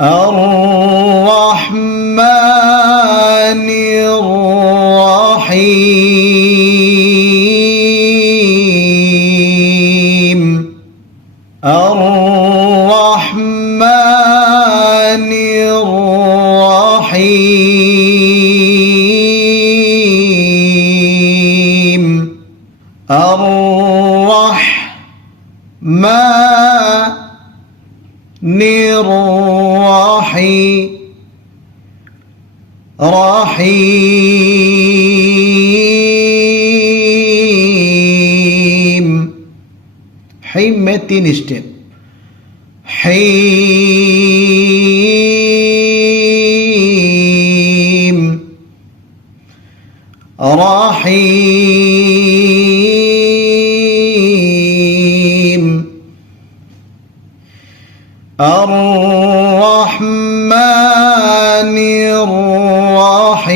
الرحمن الرحيم الرحمن الرحيم الرحمن الرحيم حين में 3 स्टेप حيم رحيم الرحمن الرحيم